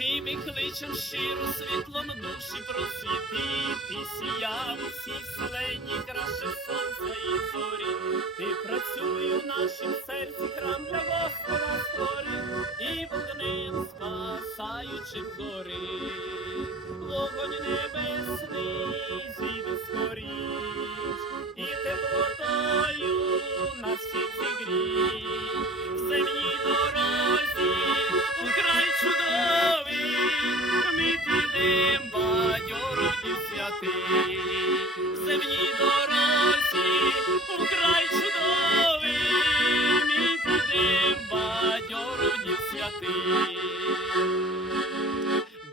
ти ми кличем щиро світлом душі просвіти, ти сіяв всіх след. В земній дорозі украй чудовий, ми підем бадьоро дів святий.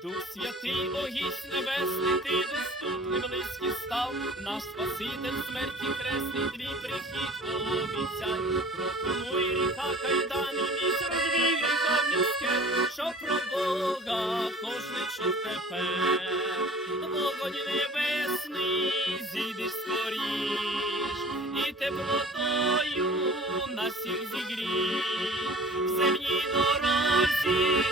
Дух святий, о гість небесний, ти доступний близький став, наш Спаситель смерті хресний, твій прихід пообіцяй. Пропонуй ріка кайдані, місць розвій віковністке, що про Бога кожний чув тепер. Вогонь небесний, зійдеш скоріш, і теплотою нас всіх зігрій. В земній дорозі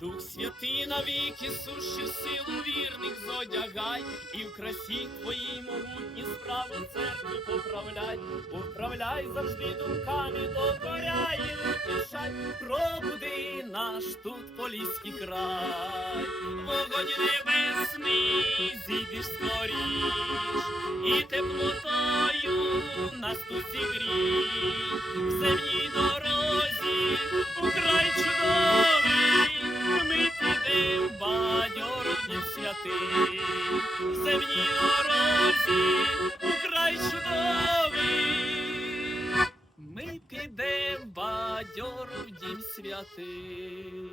Дух святий навіки сущу силу вірних зодягай, і в красі твоїй могутні справи церкви поправляй, поправляй завжди думками, докоряй і утішай, пробуди наш тут поліський край, вогонь небесний, зійдеш скоріш, і теплотою нас тут зігрій, святий, в земній орозі украй чудовий, ми підем бадьору в дім святий.